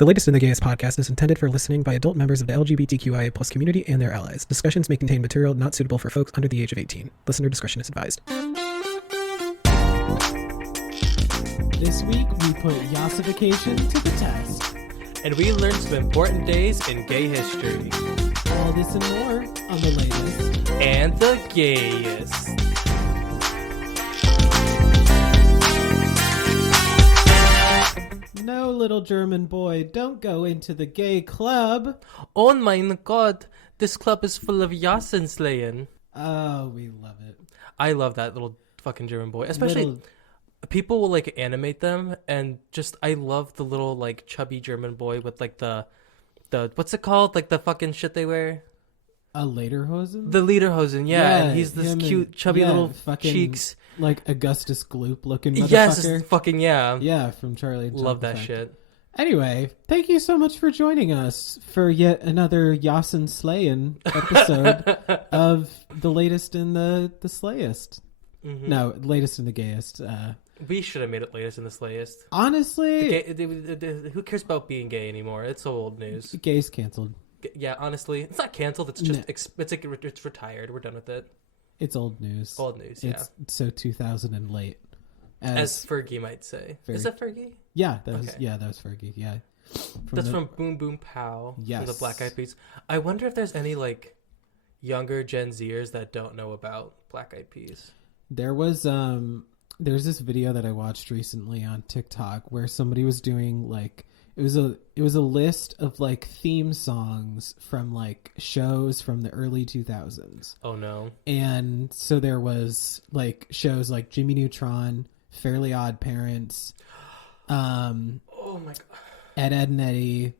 The Latest in the Gayest podcast is intended for listening by adult members of the LGBTQIA+ community and their allies. Discussions may contain material not suitable for folks under the age of 18. Listener discretion is advised. This week, we put yassification to the test. And we learned some important days in gay history. All this and more on the latest. And the gayest. No, little German boy, don't go into the gay club. Oh mein God, this club is full of Yassensleyen. Oh, we love it. I love that little fucking German boy. Especially, people will like animate them, and just, I love the little like chubby German boy with like the what's it called? Like the fucking shit they wear? A lederhosen? The lederhosen, yeah. And he's this cute, chubby little fucking, cheeks. Like Augustus Gloop looking motherfucker. Yes, fucking yeah. Yeah, from Charlie and Love that Effect. shit. Anyway, thank you so much for joining us for yet another Yassen Slayin episode of the latest in the slayest. Mm-hmm. No, latest in the gayest. We should have made it latest in the slayest. Honestly, Who cares about being gay anymore? It's so old news. gay's canceled. Yeah, honestly, it's not canceled. It's just it's retired. We're done with it. It's old news. Old news. Yeah. It's so 2000 and late. As Fergie might say. Is that Fergie? Yeah, that was Okay. that was Fergie. Yeah. That's from Boom Boom Pow. Yes. From the Black Eyed Peas. I wonder if there's any like younger Gen Zers that don't know about Black Eyed Peas. There was there's this video that I watched recently on TikTok where somebody was doing like it was a list of like theme songs from like shows from the early 2000s. Oh no. And so there was like shows like Jimmy Neutron, Fairly Odd Parents, oh my god. Ed and Eddie.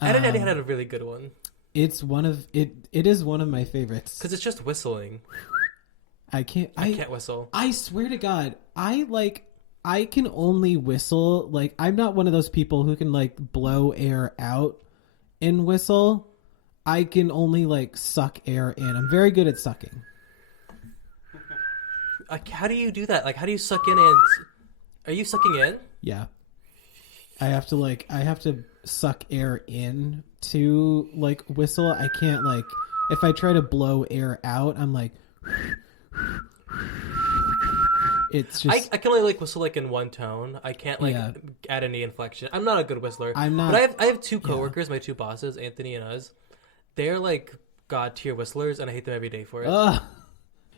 Ed and Eddie had a really good one. It's one of it is one of my favorites. Because it's just whistling. I can't whistle. I swear to God, I can only whistle. Like, I'm not one of those people who can like blow air out and whistle. I can only like suck air in. I'm very good at sucking. How do you do that? Like, how do you suck in and... Are you sucking in? Yeah. I have to suck air in to like whistle. I can't like, if I try to blow air out, I'm like... It's just I can only like whistle like in one tone. I can't like add any inflection. I'm not a good whistler. I'm not. But I have two coworkers, my two bosses, Anthony and Uz. They're like god tier whistlers, and I hate them every day for it.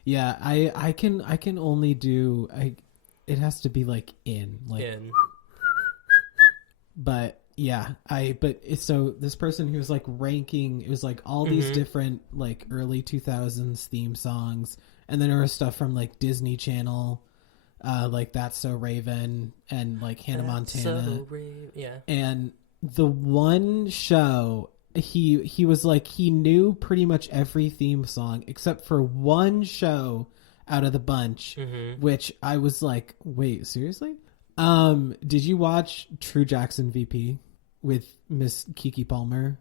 Yeah, I can only do it has to be like in. But yeah, so this person who was like ranking, it was like all these different like early 2000s theme songs, and then there was stuff from like Disney Channel, like That's So Raven and like Hannah Montana. Yeah. And the one show he was like he knew pretty much every theme song except for one show out of the bunch, which I was like, wait, seriously? Did you watch True Jackson VP with Miss Keke Palmer?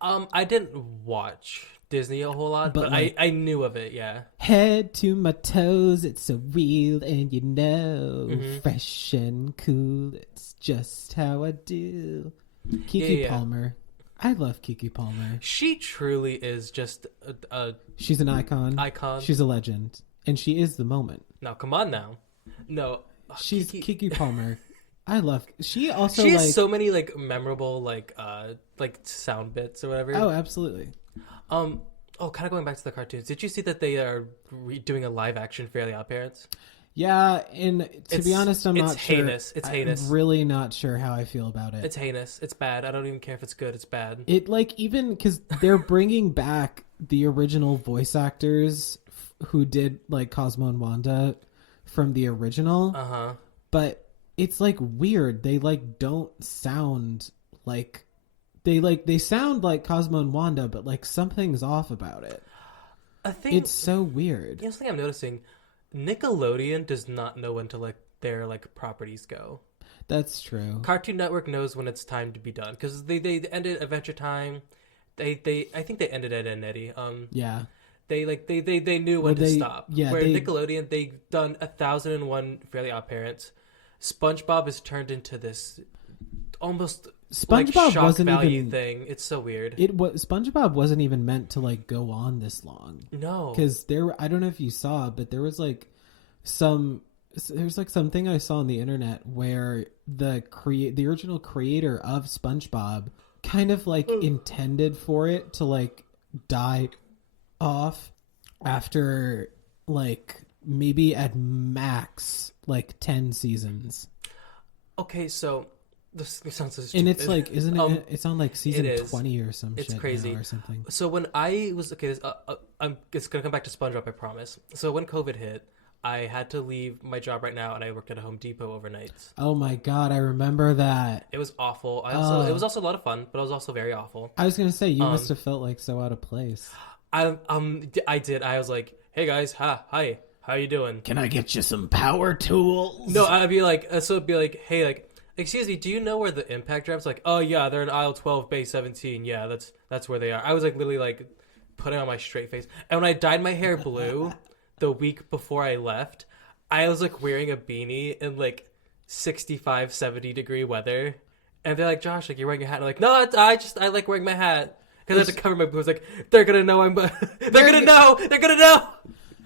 I didn't watch Disney a whole lot, but like, I knew of it, yeah. Head to my toes, it's so real, and you know, fresh and cool, it's just how I do. Keke Palmer. I love Keke Palmer. She truly is just she's an icon. She's a legend. And she is the moment. Now, come on now. No. She's Keke Palmer. I love. She also she has so many like memorable like sound bits or whatever. Oh, absolutely. Kind of going back to the cartoons. Did you see that they are doing a live action Fairly Odd Parents? Yeah, and to be honest, I'm not sure. It's heinous. I'm really not sure how I feel about it. It's heinous. It's bad. I don't even care if it's good. It's bad. It like even because they're bringing back the original voice actors who did like Cosmo and Wanda from the original. But it's like weird. They like don't sound like they sound like Cosmo and Wanda, but like something's off about it. I think it's so weird. You know, something I'm noticing, Nickelodeon does not know when to let their like properties go. That's true. Cartoon Network knows when it's time to be done because they ended Adventure Time. I think they ended Ed and Eddie. Yeah. They knew when to stop. Yeah. Where Nickelodeon, they've done 1001 Fairly Odd Parents. SpongeBob has turned into this almost SpongeBob like, shock wasn't value even thing. It's so weird. SpongeBob wasn't even meant to like go on this long. No, because I don't know if you saw, but there's like something I saw on the internet where the original creator of SpongeBob kind of like intended for it to like die off after like maybe at max like 10 seasons. Okay, so this sounds so stupid. And it's like, isn't it? It's on like season 20 or some shit. It's crazy now or something. So when I was I'm it's gonna come back to SpongeBob, I promise. So when COVID hit, I had to leave my job right now, and I worked at a Home Depot overnight. Oh my god, I remember that. It was awful. It was also a lot of fun, but it was also very awful. I was gonna say you must have felt like so out of place. I did. I was like, "Hey guys, hi, how you doing? Can I get you some power tools?" No, I'd be like, it'd be like, "Hey, like, excuse me, do you know where the impact drafts?" Like, "Oh yeah, they're in aisle 12, bay 17. Yeah, that's where they are." I was like literally like putting on my straight face, and when I dyed my hair blue the week before I left, I was like wearing a beanie in like 65, 70 degree weather, and they're like, "Josh, like you're wearing a hat." I'm like, "No, I like wearing my hat." Because I had to cover my boobs. Like, they're gonna know they're gonna know.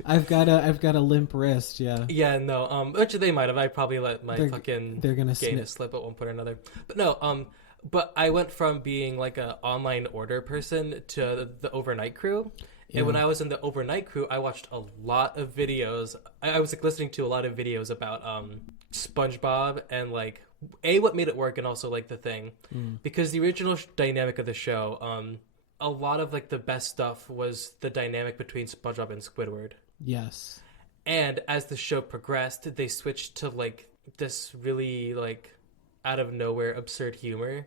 I've got a limp wrist. Yeah. Yeah. No. Which they might have. I probably let my they're gonna gayness slip at one point or another. But no. But I went from being like an online order person to the overnight crew. And when I was in the overnight crew, I watched a lot of videos. I was like listening to a lot of videos about SpongeBob and like what made it work, and also like the thing, because the original dynamic of the show, a lot of like the best stuff was the dynamic between SpongeBob and Squidward. Yes. And as the show progressed, they switched to like this really like out of nowhere absurd humor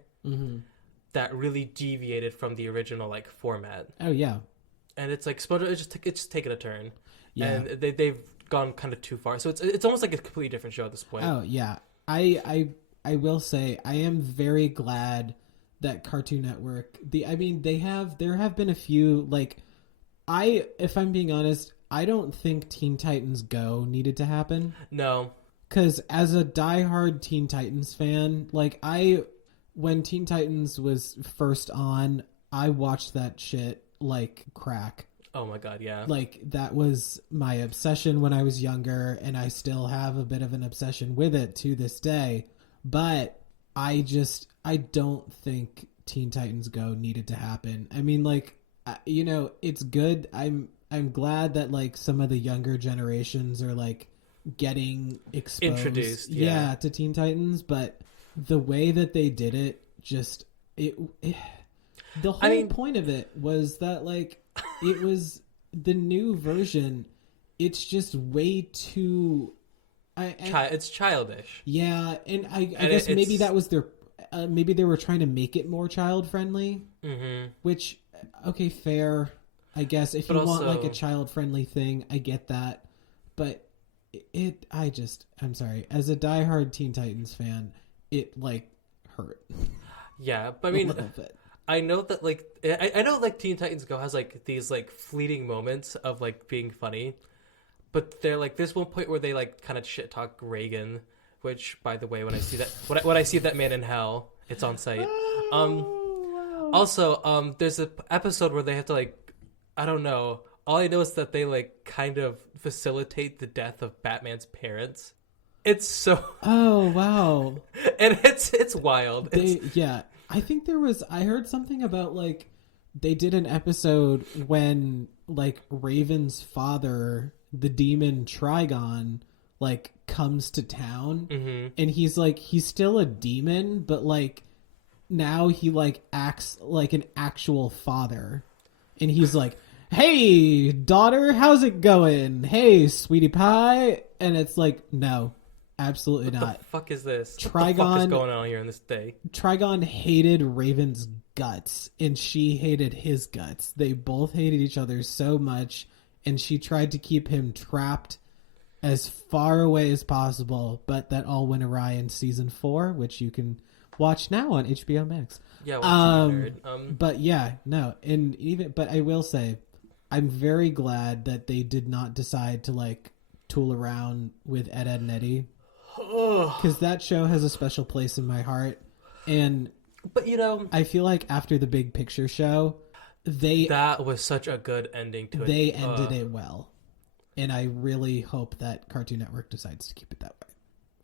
that really deviated from the original like format. Oh yeah. And it's like SpongeBob, it's just taken a turn. Yeah. And they've gone kind of too far. So it's almost like a completely different show at this point. Oh yeah. I will say I am very glad that Cartoon Network. There have been a few like if I'm being honest, I don't think Teen Titans Go needed to happen. No. Because as a diehard Teen Titans fan, like when Teen Titans was first on, I watched that shit like crack. Oh my god, yeah. Like that was my obsession when I was younger, and I still have a bit of an obsession with it to this day. But I don't think Teen Titans Go needed to happen. I mean, like, it's good. I'm glad that like some of the younger generations are like getting exposed, introduced, to Teen Titans, but the way that they did it, just the whole point of it was that like it was the new version. It's just way too. It's childish. Yeah, and I guess maybe that was their. Maybe they were trying to make it more child friendly. Mm-hmm. Which, okay, fair. I guess if you want like a child friendly thing, I get that. But I'm sorry. As a diehard Teen Titans fan, it like hurt. Yeah, but I mean, a little bit. I know that like I know like Teen Titans Go has like these like fleeting moments of like being funny, but they're like there's one point where they like kind of shit talk Reagan, which by the way when I see that when I see that man in hell, it's on site. Also there's an episode where they have to like I don't know. All I know is that they like kind of facilitate the death of Batman's parents. It's so oh wow, and it's wild. I think I heard something about like they did an episode when like Raven's father, the demon Trigon, like comes to town, and he's still a demon, but like now he like acts like an actual father, and he's like, "Hey daughter, how's it going? Hey sweetie pie," and it's like no. Absolutely not. What the fuck is this? Trigon, what the fuck is going on here in this day? Trigon hated Raven's guts, and she hated his guts. They both hated each other so much, and she tried to keep him trapped as far away as possible, but that all went awry in season 4, which you can watch now on HBO Max. Yeah, nerd. But yeah, no, but I will say, I'm very glad that they did not decide to like tool around with Ed, and Eddie. Because that show has a special place in my heart, and But you know, I feel like after the Big Picture show, that was such a good ending to it. They ended it well, and I really hope that Cartoon Network decides to keep it that way.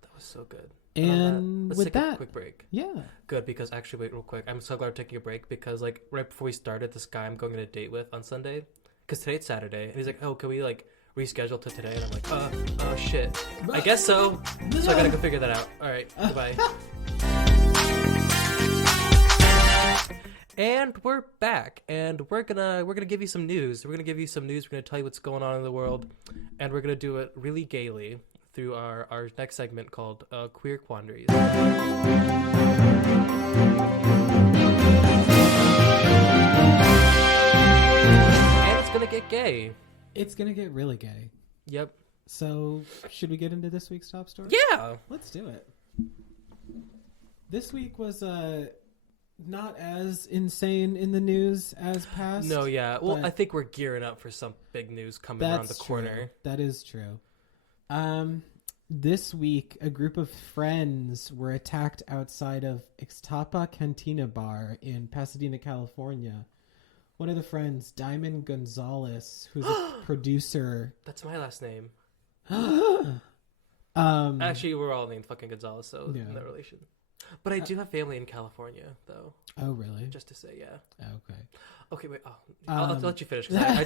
That was so good. And let's with take that, a quick break. Yeah, good, because actually, wait, real quick. I'm so glad we're taking a break because like right before we started, this guy I'm going on a date with on Sunday, because today it's Saturday, and he's like, "Oh, can we like reschedule to today?" And I'm like, shit, I guess so. So I gotta go figure that out. All right, goodbye. And we're back, and we're gonna give you some news. We're gonna give you some news. We're gonna tell you what's going on in the world, and we're gonna do it really gaily through our next segment called Queer Quandaries. And it's gonna get gay. It's gonna get really gay. Yep. So, should we get into this week's top story? Yeah. Let's do it. This week was not as insane in the news as past. No, yeah. Well, I think we're gearing up for some big news coming around the corner. True. That is true. This week, a group of friends were attacked outside of Ixtapa Cantina Bar in Pasadena, California. One of the friends, Diamond Gonzalez, who's a producer. That's my last name. Actually, we're all named fucking Gonzalez, so no relation. But I do have family in California, though. Oh, really? Just to say, yeah. Okay. Okay, wait. I'll let you finish. 'Cause I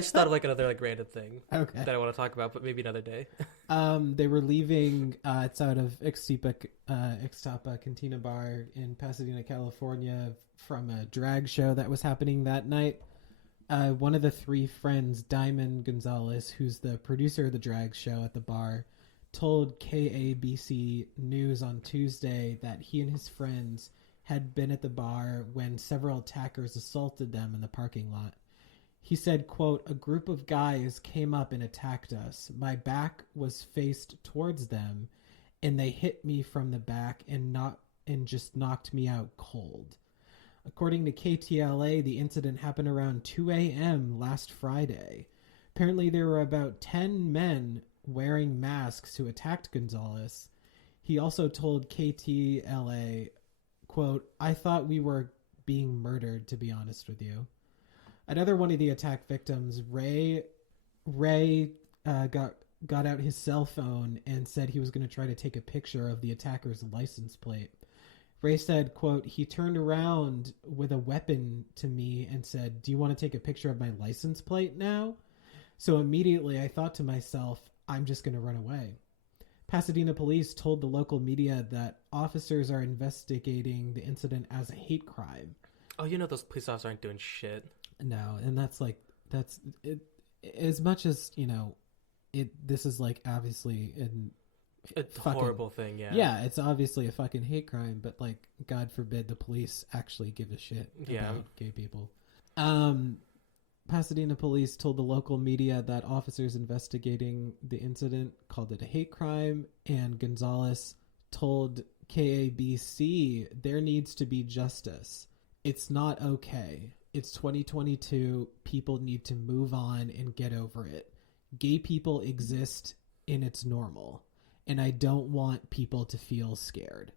just thought of like another like random thing that I want to talk about, but maybe another day. They were leaving. It's out of Ixtapa Cantina Bar in Pasadena, California, from a drag show that was happening that night. One of the three friends, Diamond Gonzalez, who's the producer of the drag show at the bar, told KABC News on Tuesday that he and his friends had been at the bar when several attackers assaulted them in the parking lot. He said, quote, "A group of guys came up and attacked us. My back was faced towards them, and they hit me from the back and just knocked me out cold." According to KTLA, the incident happened around 2 a.m. last Friday. Apparently, there were about 10 men wearing masks who attacked Gonzalez. He also told KTLA, quote, "I thought we were being murdered, to be honest with you." Another one of the attack victims, Ray got out his cell phone and said he was going to try to take a picture of the attacker's license plate. Ray said, quote, "He turned around with a weapon to me and said, 'Do you want to take a picture of my license plate now?' So immediately I thought to myself, I'm just going to run away." Pasadena police told the local media that officers are investigating the incident as a hate crime. Oh, you know those police officers aren't doing shit. No, and that's it. As much as, this is like obviously a horrible thing, yeah. Yeah, it's obviously a fucking hate crime, but like, God forbid the police actually give a shit about gay people. Pasadena police told the local media that officers investigating the incident called it a hate crime, and Gonzalez told KABC there needs to be justice. It's not okay. It's 2022. People need to move on and get over it. Gay people exist and it's normal. And I don't want people to feel scared.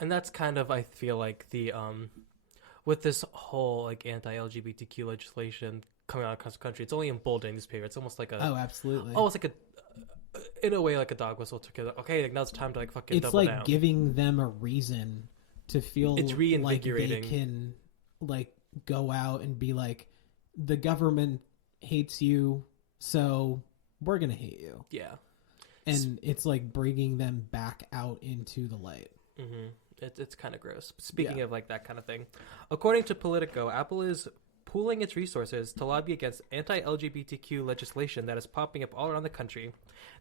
And that's kind of, I feel like, the with this whole like anti-LGBTQ legislation coming out across the country, it's only emboldening this period. It's almost like absolutely. Almost like in a way, like a dog whistle to okay, like now it's time to like fucking double down. It's like giving them a reason to feel it's reinvigorating. Like they can like go out and be like, the government hates you, so we're gonna hate you. Yeah. And it's like bringing them back out into the light. Mm-hmm. It's kind of gross. Speaking of like that kind of thing, according to Politico, Apple is pooling its resources to lobby against anti-LGBTQ legislation that is popping up all around the country.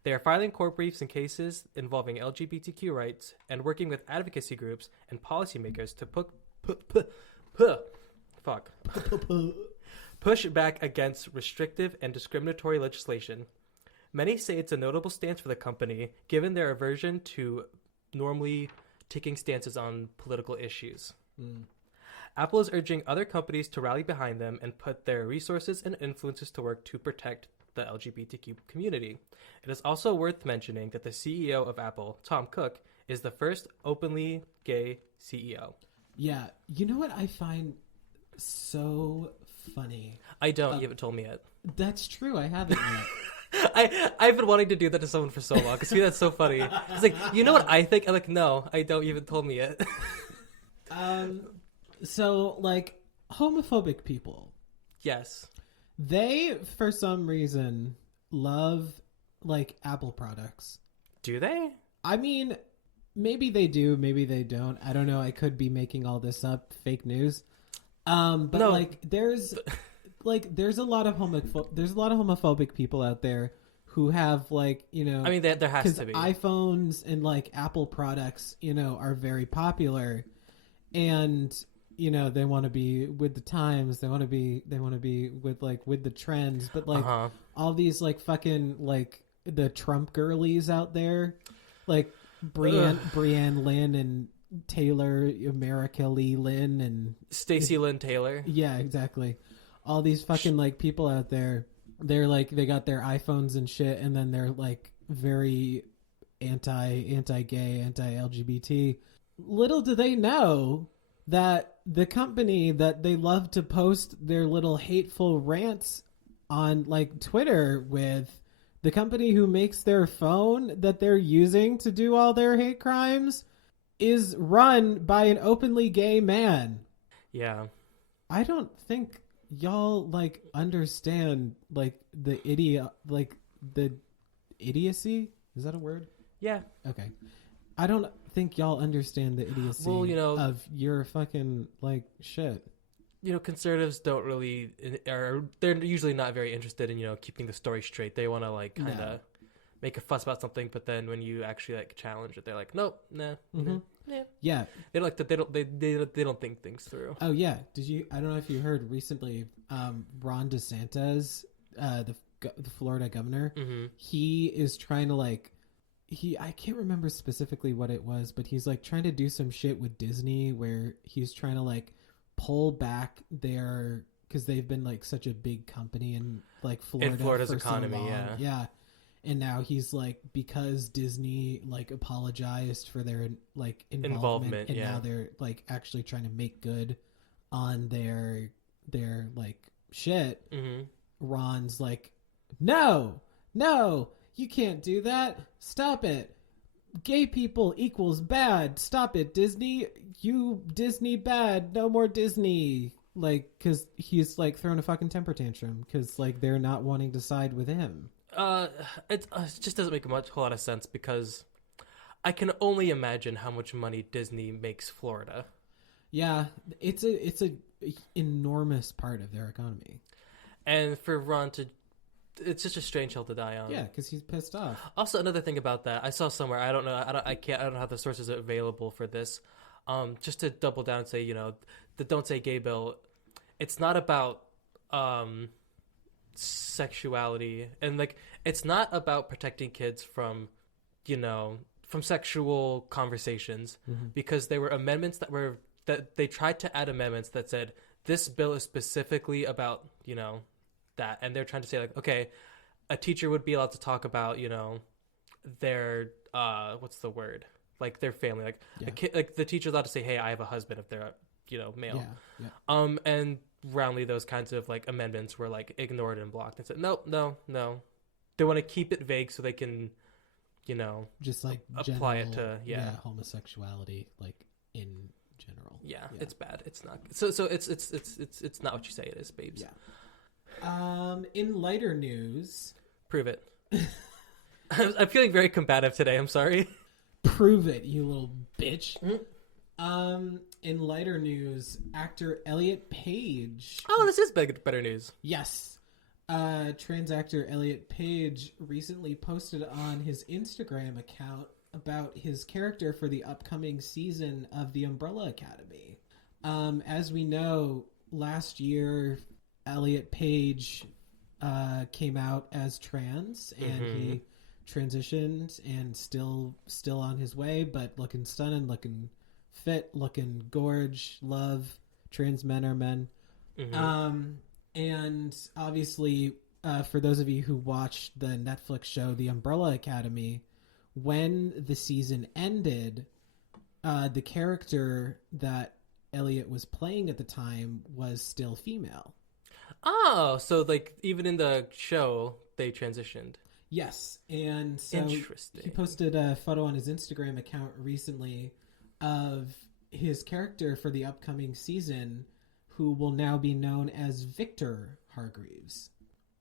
They are filing court briefs in cases involving LGBTQ rights and working with advocacy groups and policymakers to push back against restrictive and discriminatory legislation. Many say it's a notable stance for the company, given their aversion to normally taking stances on political issues. Apple is urging other companies to rally behind them and put their resources and influences to work to protect the LGBTQ community. It is also worth mentioning that the CEO of Apple, Tom Cook, is the first openly gay CEO. Yeah. You know what I find so funny? I don't. You haven't told me yet. That's true. I haven't yet. I've been wanting to do that to someone for so long because that's so funny. It's like, you know what I think? I'm like, no, I don't. You haven't told me yet. So, like, homophobic people. Yes. They, for some reason, love, like, Apple products. Do they? I mean, maybe they do, maybe they don't. I don't know. I could be making all this up. Fake news. But No. like, there's a lot of homophobic people out there who have, like, you know. I mean, there has to be. iPhones and, like, Apple products, you know, are very popular, and you know they want to be with the times. They want to be with the trends. But like all these like fucking like the Trump girlies out there, like Brianne Lynn and Taylor America Lee Lynn and Stacey Lynn Taylor. Yeah, exactly. All these fucking like people out there. They're like they got their iPhones and shit, and then they're like very anti-gay, anti-LGBT. Little do they know that the company that they love to post their little hateful rants on like Twitter with, the company who makes their phone that they're using to do all their hate crimes, is run by an openly gay man. Yeah. I don't think y'all like understand like the idiocy. Is that a word? Yeah. Okay. I don't think y'all understand the idiocy of your fucking like shit. You know, conservatives don't really they're usually not very interested in, you know, keeping the story straight. They want to like kind of make a fuss about something, but then when you actually like challenge it, they're like, nope, nah, yeah. They like that. They don't think things through. Oh yeah. Did you? I don't know if you heard recently. Ron DeSantis, the Florida governor, he is trying to like. I can't remember specifically what it was, but he's like trying to do some shit with Disney where he's trying to like pull back their, because they've been like such a big company in like Florida, in Florida's for economy, so long. Yeah. And now he's like, because Disney like apologized for their like involvement and now they're like actually trying to make good on their like shit. Ron's like, no, you can't do that. Stop it. Gay people equals bad. Stop it, Disney. You Disney bad. No more Disney. Like, because he's like throwing a fucking temper tantrum because like they're not wanting to side with him. It just doesn't make a whole lot of sense because I can only imagine how much money Disney makes Florida. Yeah, it's a enormous part of their economy. And for Ron to, it's just a strange hill to die on. Yeah, because he's pissed off. Also, another thing about that, I saw somewhere. I don't know. I don't have the sources available for this. Just to double down and say, you know, the Don't Say Gay bill. It's not about sexuality, and like it's not about protecting kids from, you know, from sexual conversations, because there were amendments that they tried to add amendments that said this bill is specifically about, you know, that, and they're trying to say like, okay, a teacher would be allowed to talk about, you know, their what's the word, like their family, like a kid, like the teacher's allowed to say, hey, I have a husband if they're, you know, male. And roundly those kinds of like amendments were like ignored and blocked and said no, they want to keep it vague so they can, you know, just like apply it to homosexuality like in general. It's bad. It's not so it's not what you say it is, babes. In lighter news, prove it. I'm feeling very combative today, I'm sorry. Prove it, you little bitch. In lighter news, actor Elliot Page. Oh, this is better news. Yes. Trans actor Elliot Page recently posted on his Instagram account about his character for the upcoming season of The Umbrella Academy. As we know, last year, Elliot Page came out as trans, and he transitioned and still on his way, but looking stunning, looking fit, looking gorge, love, trans men are men. And obviously, for those of you who watched the Netflix show The Umbrella Academy, when the season ended, the character that Elliot was playing at the time was still female. Oh, so like even in the show they transitioned. Yes, and so Interesting. he posted a photo on his Instagram account recently of his character for the upcoming season, who will now be known as Victor Hargreaves.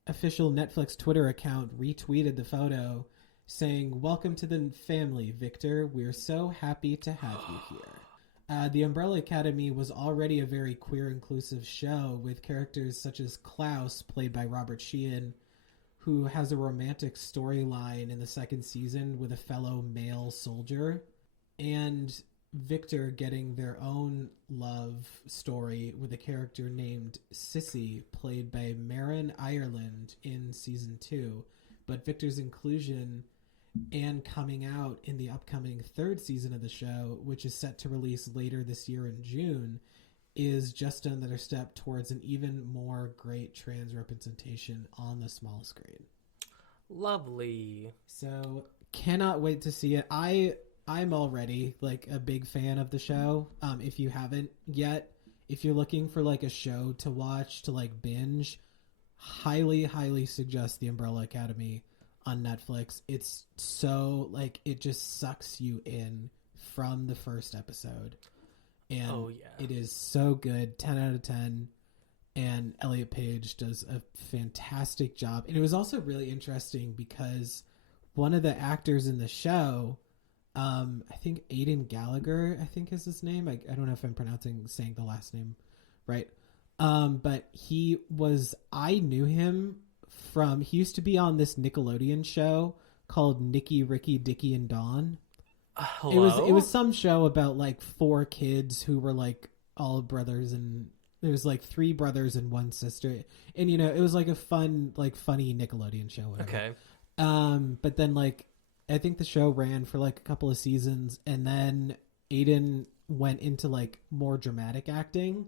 Official Netflix Twitter account retweeted the photo saying, "Welcome to the family, Victor. We're so happy to have you here." The Umbrella Academy was already a very queer inclusive show with characters such as Klaus, played by Robert Sheehan, who has a romantic storyline in the second season with a fellow male soldier, and Victor getting their own love story with a character named Sissy, played by Marin Ireland in season 2. But Victor's inclusion and coming out in the upcoming third season of the show, which is set to release later this year in June, is just another step towards an even more great trans representation on the small screen. Lovely. So cannot wait to see it. I'm already like a big fan of the show. If you haven't yet, if you're looking for like a show to watch to like binge, highly suggest The Umbrella Academy on Netflix. It's so like it just sucks you in from the first episode. And it is so good. 10 out of 10. And Elliot Page does a fantastic job. And it was also really interesting because one of the actors in the show, I think Aidan Gallagher, I think is his name. I don't know if I'm saying the last name right. But I knew him from, he used to be on this Nickelodeon show called Nicky, Ricky, Dicky, and Dawn. Hello? It was some show about like 4 kids who were like all brothers, and there was like 3 brothers and 1 sister, and you know it was like a fun, like funny Nickelodeon show. Whatever. Okay. But then like I think the show ran for like a couple of seasons, and then Aiden went into like more dramatic acting,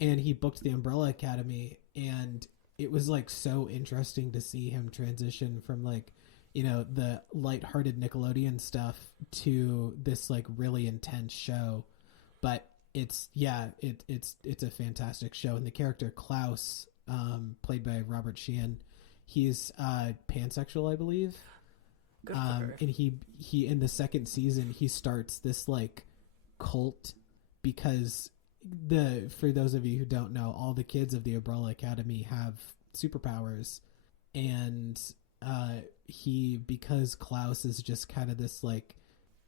and he booked the Umbrella Academy, and it was like so interesting to see him transition from like, you know, the lighthearted Nickelodeon stuff to this like really intense show. But it's a fantastic show. And the character Klaus, played by Robert Sheehan, he's pansexual, I believe. Good for her. And he in the second season he starts this like cult because for those of you who don't know, all the kids of the Umbrella Academy have superpowers, and because Klaus is just kind of this like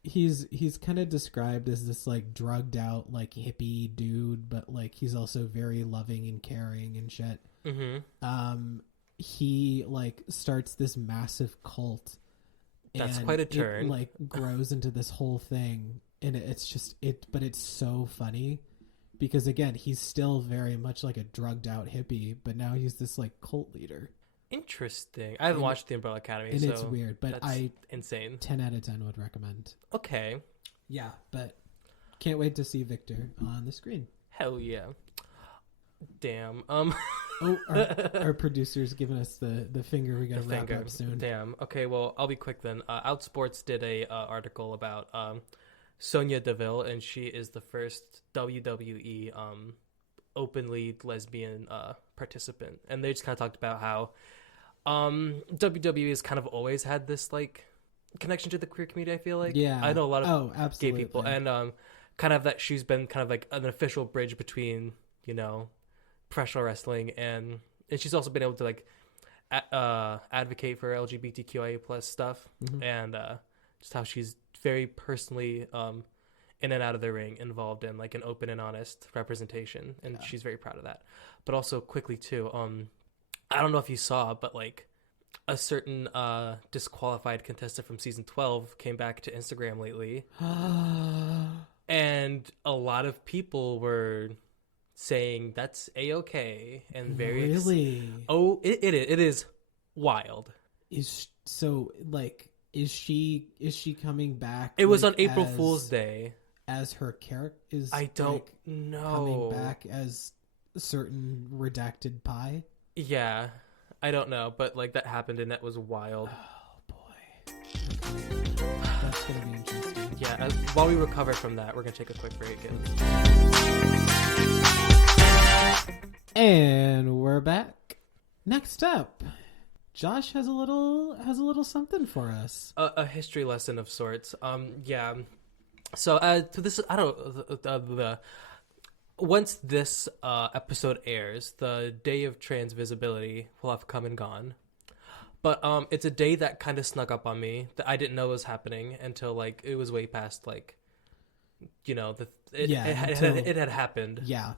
he's kind of described as this like drugged out like hippie dude, but like he's also very loving and caring and shit. Mm-hmm. He like starts this massive cult. That's quite a turn. It like grows into this whole thing, and it's just but it's so funny because again he's still very much like a drugged out hippie, but now he's this like cult leader. Interesting. I haven't watched the Umbrella Academy, and so it's weird, but insane. 10 out of 10 would recommend. Okay. Yeah, but can't wait to see Victor on the screen. Hell yeah. Damn. Our producer's giving us the finger. We gotta wrap up soon. Damn. Okay, well, I'll be quick then. Outsports did a article about Sonya Deville, and she is the first WWE openly lesbian participant. And they just kind of talked about how WWE has kind of always had this like connection to the queer community. I feel like, I know a lot of gay people, and kind of that she's been kind of like an official bridge between, you know, professional wrestling and she's also been able to like advocate for LGBTQIA plus stuff. Mm-hmm. And just how she's very personally in and out of the ring involved in like an open and honest representation, and she's very proud of that. But also quickly too, I don't know if you saw, but like a certain disqualified contestant from season 12 came back to Instagram lately. And a lot of people were saying that's A-okay and very really it is wild. Is she coming back? It was like, on April Fool's Day. As her character is, I don't know, coming back as a certain redacted pie. Yeah, I don't know, but like that happened and that was wild. Oh boy, that's gonna be interesting. Yeah, while we recover from that, we're gonna take a quick break. And we're back. Next up, Josh has a little something for us. A history lesson of sorts. Yeah. So to this, I don't. Once this episode airs, the day of trans visibility will have come and gone. But it's a day that kind of snuck up on me that I didn't know was happening until like it was way past like, you know, it had happened. Yeah.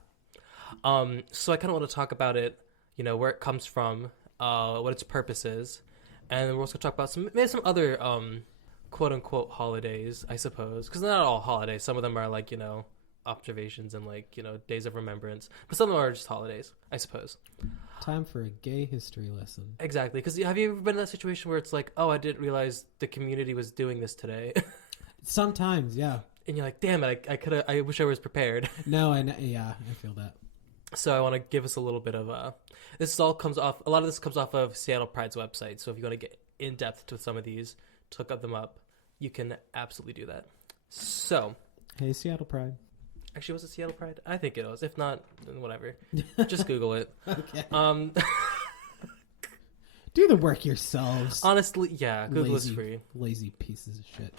So I kind of want to talk about it, you know, where it comes from, what its purpose is, and we're also going to talk about maybe some other quote unquote holidays, I suppose, because not all holidays. Some of them are like, you know, observations and like, you know, days of remembrance, but some of them are just holidays, I suppose. Time for a gay history lesson. Exactly, because have you ever been in that situation where it's like, oh, I didn't realize the community was doing this today? Sometimes, yeah. And you're like, damn it, I wish I was prepared. No, I feel that. So I want to give us a little bit of a lot of this comes off of Seattle Pride's website. So if you want to get in depth to some of these, to look them up, you can absolutely do that. So, hey, Seattle Pride. Actually, was it Seattle Pride? I think it was. If not, then whatever. Just Google it. Okay. Do the work yourselves. Honestly, yeah, Google is free. Lazy pieces of shit.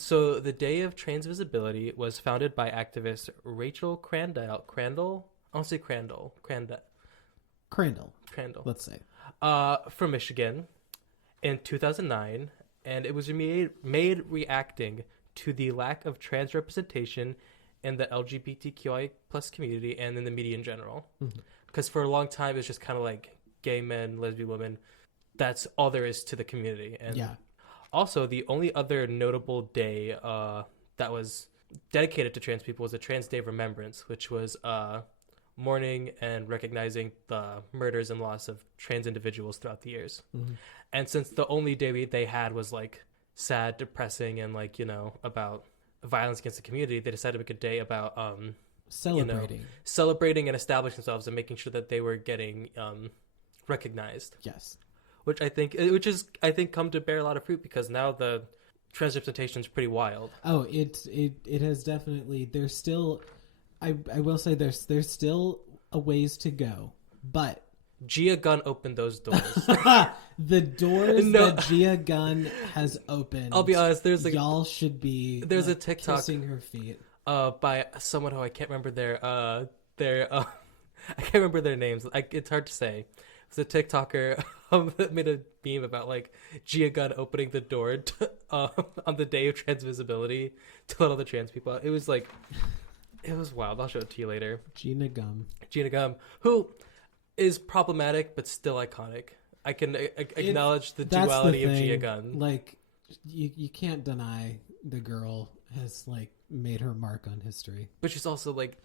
So the Day of Trans Visibility was founded by activist Rachel Crandall. I'll say Crandall. Let's say. From Michigan in 2009, and it was made reacting to the lack of trans representation in the LGBTQI plus community and in the media in general. Because for a long time, it's just kind of like gay men, lesbian women. That's all there is to the community. And yeah. Also, the only other notable day that was dedicated to trans people was the Trans Day of Remembrance, which was mourning and recognizing the murders and loss of trans individuals throughout the years. And since the only day they had was like sad, depressing, and like, you know, about violence against the community, they decided to make a day about celebrating and establishing themselves and making sure that they were getting recognized. Yes. Which I think come to bear a lot of fruit, because now the trans representation is pretty wild. Oh, it has definitely. There's still, I will say there's still a ways to go, but Gia Gunn opened those doors. The doors that Gia Gunn has opened. I'll be honest. Y'all should be. There's a TikTok kissing her feet. By someone who I can't remember I can't remember their names. It's hard to say. It's a TikToker that made a meme about like Gia Gunn opening the door on the day of trans visibility to let all the trans people out. It was wild. I'll show it to you later. Gina Gum, who is problematic but still iconic. I can acknowledge the duality of Gia Gunn. Like you can't deny the girl has like made her mark on history. But she's also like,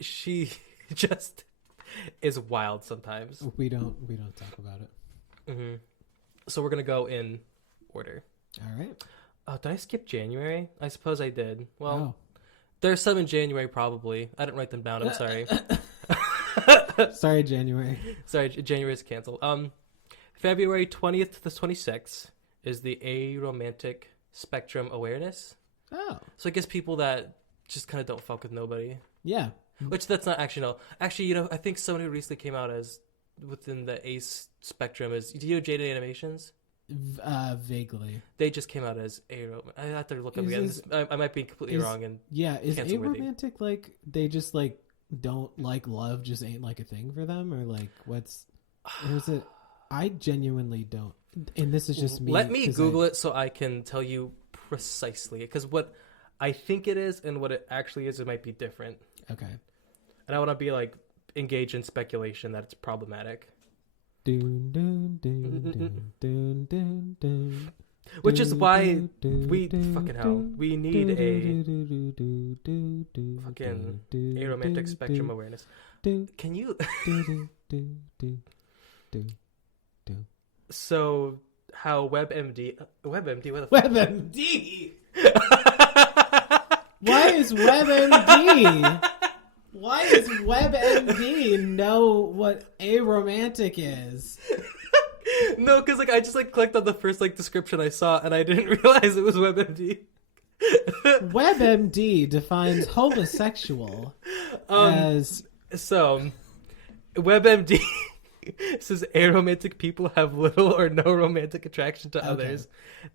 she just is wild sometimes. We don't talk about it. So we're gonna go in order. All right. Did I skip January? I suppose I did. Well, there's some in January probably. I didn't write them down. I'm sorry. Sorry, January. Sorry, January is canceled. February 20th to the 26th is the Aromantic Spectrum Awareness. Oh. So I guess people that just kind of don't fuck with nobody. Yeah. Which that's not actually, no. Actually, you know, I think someone who recently came out as within the ace spectrum is, do you know Jaded Animations? Vaguely. They just came out as I have to look up again. I might be completely wrong. And is aromantic like they just like don't like love, just ain't like a thing for them, or like or is it? I genuinely don't, and this is just me. Let me Google it so I can tell you precisely, because what I think it is and what it actually is, it might be different. Okay. And I want to be like engaged in speculation that it's problematic. Dun, dun, dun, dun, dun, dun, dun. Which is why we we need a fucking aromantic spectrum awareness. Can you? So how WebMD? What the WebMD? Why is WebMD? Why does WebMD know what aromantic is? No, because like I just like clicked on the first like description I saw and I didn't realize it was WebMD. WebMD defines homosexual as... So, WebMD says aromantic people have little or no romantic attraction to others.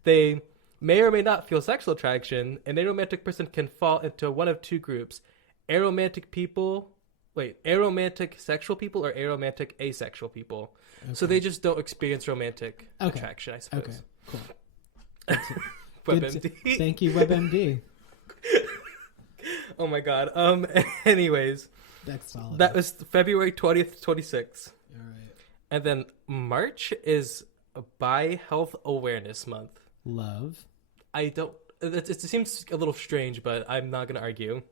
They may or may not feel sexual attraction. An aromantic person can fall into one of two groups. Aromantic sexual people or aromantic asexual people. Okay. So they just don't experience romantic attraction, I suppose. Okay, cool. WebMD. Thank you, WebMD. Oh my god. Anyways. That's solid. That was February 20th, 26. All right. And then March is Bi Health Awareness Month. Love. It seems a little strange, but I'm not going to argue.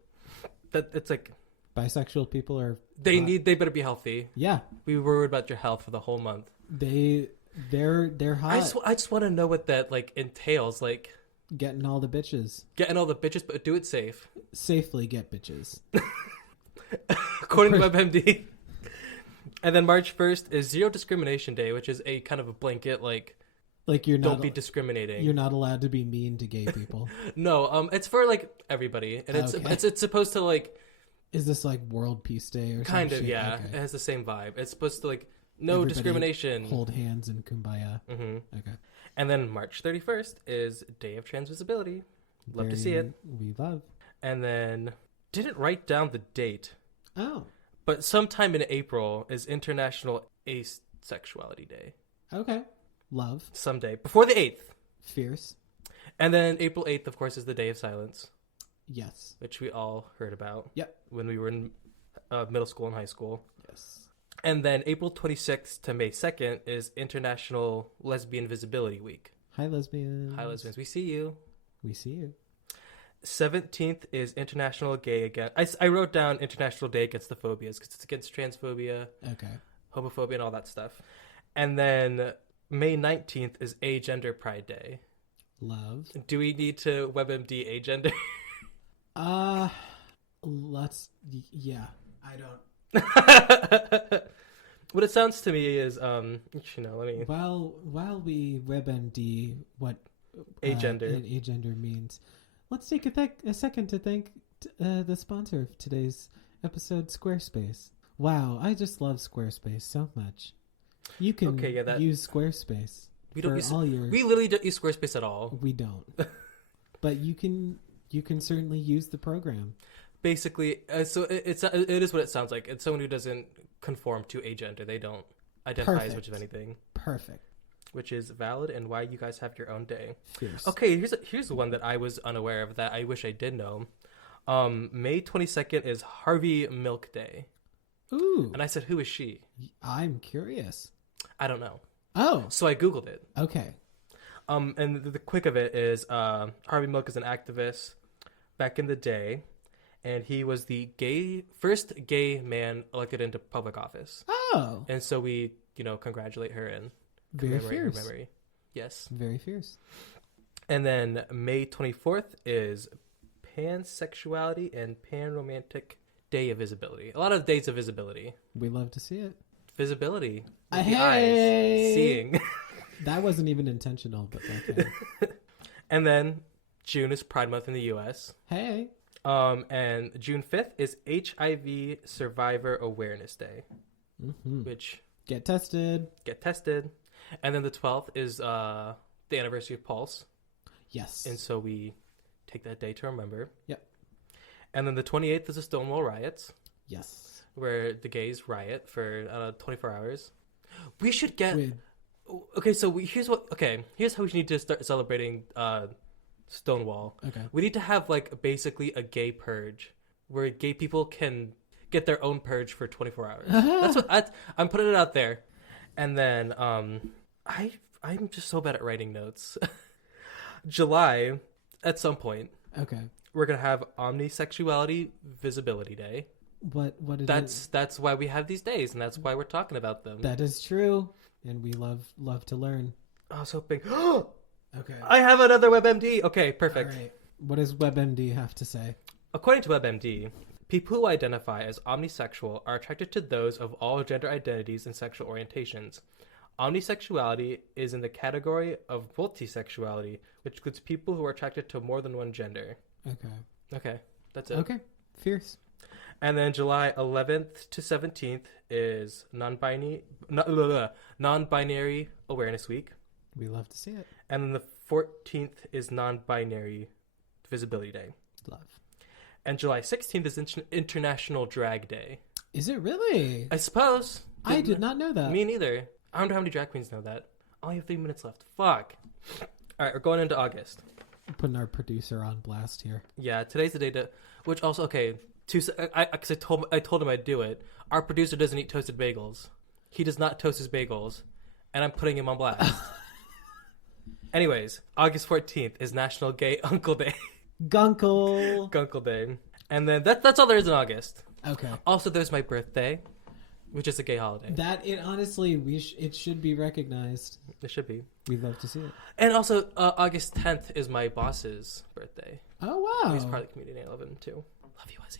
That it's like bisexual people are they better be healthy. Yeah. We were worried about your health for the whole month. They're hot. I just want to know what that like entails, like getting all the bitches. Getting all the bitches, but do it safe. Safely get bitches. According to WebMD. And then March 1st is Zero Discrimination Day, which is a kind of a blanket like you're not don't be discriminating. You're not allowed to be mean to gay people. No, it's for like everybody, and it's supposed to like. Is this like World Peace Day or kind of? shit? Yeah, okay. It has the same vibe. It's supposed to like no Everybody discrimination. Hold hands and kumbaya. Mm-hmm. Okay. And then March 31st is Day of Transvisibility. Love to see it. We love. And then didn't write down the date. Oh. But sometime in April is International Asexuality Day. Okay. Love. Someday. Before the 8th. Fierce. And then April 8th, of course, is the Day of Silence. Yes. Which we all heard about. Yep. When we were in middle school and high school. Yes. And then April 26th to May 2nd is International Lesbian Visibility Week. Hi, lesbians. Hi, lesbians. We see you. We see you. 17th is International Gay Against... I wrote down International Day Against the Phobias because it's against transphobia, homophobia, and all that stuff. And then May 19th is Agender Pride Day. Love. Do we need to WebMD agender? Yeah. I don't... What it sounds to me is, let me... While we WebMD what agender means... Let's take a second to thank the sponsor of today's episode, Squarespace. Wow, I just love Squarespace so much. You can use Squarespace. We literally don't use Squarespace at all. We don't. But you can certainly use the program. Basically, so it is what it sounds like. It's someone who doesn't conform to agender. They don't identify as much of anything. Perfect. Which is valid, and why you guys have your own day. Fierce. Okay, here's the one that I was unaware of that I wish I did know. May 22nd is Harvey Milk Day. Ooh. And I said, who is she? I'm curious. I don't know. Oh. So I Googled it. Okay. And the quick of it is Harvey Milk is an activist back in the day, and he was the first gay man elected into public office. Oh. And so we, congratulate her and commemorate her memory. Yes. Very fierce. And then May 24th is Pansexuality and Panromantic Day of Visibility. A lot of days of visibility. We love to see it. Visibility. Hey! Eyes. Seeing. That wasn't even intentional, but okay. And then June is Pride Month in the U.S. Hey. And June 5th is HIV Survivor Awareness Day. Mm-hmm. Which... Get tested. And then the 12th is the anniversary of Pulse. Yes. And so we take that day to remember. Yep. And then the 28th is the Stonewall Riots. Yes. Where the gays riot for 24 hours. We should get... Okay, so here's how we need to start celebrating Stonewall. Okay. We need to have basically a gay purge where gay people can get their own purge for 24 hours. That's what I'm putting it out there. And then I'm just so bad at writing notes. July, at some point. Okay. We're gonna have Omnisexuality Visibility Day. What is that's why we have these days, and that's why we're talking about them. That is true, and we love to learn. I was hoping. Okay. I have another WebMD. Okay, perfect. All right. What does WebMD have to say? According to WebMD, people who identify as omnisexual are attracted to those of all gender identities and sexual orientations. Omnisexuality is in the category of multisexuality, which includes people who are attracted to more than one gender. Okay, that's it. Okay, fierce. And then July 11th to 17th is non-binary Awareness Week. We love to see it. And then the 14th is non-binary Visibility Day. Love. And July 16th is International Drag Day. Is it really? I suppose. I did not know that. Me neither. I wonder how many drag queens know that. I only have 3 minutes left. Fuck. All right, we're going into August. Putting our producer on blast here. Yeah, today's the day to... Which also, okay... Cause I told him I'd do it. Our producer doesn't eat toasted bagels. He does not toast his bagels, and I'm putting him on blast. Anyways, August 14th is National Gay Uncle Day. Gunkle Day, and then that's all there is in August. Okay. Also, there's my birthday, which is a gay holiday. That it honestly it should be recognized. It should be. We'd love to see it. And also, August 10th is my boss's birthday. Oh wow! He's part of the community, and I love him too. Love you, Izzy.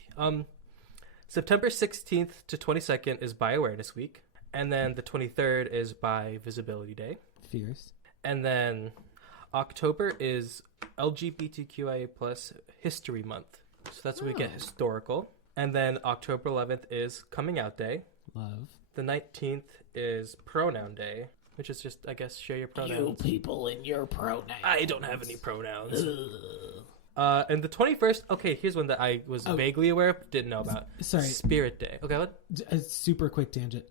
September 16th to 22nd is Bi Awareness Week. And then the 23rd is Bi Visibility Day. Fierce. And then October is LGBTQIA plus History Month. So that's when we get historical. And then October 11th is Coming Out Day. Love. The 19th is Pronoun Day, which is just, I guess, share your pronouns. You people in your pronouns. I don't have any pronouns. And the 21st, okay, here's one that I was vaguely aware of, didn't know about. Sorry. Spirit Day. Okay, what? A super quick tangent.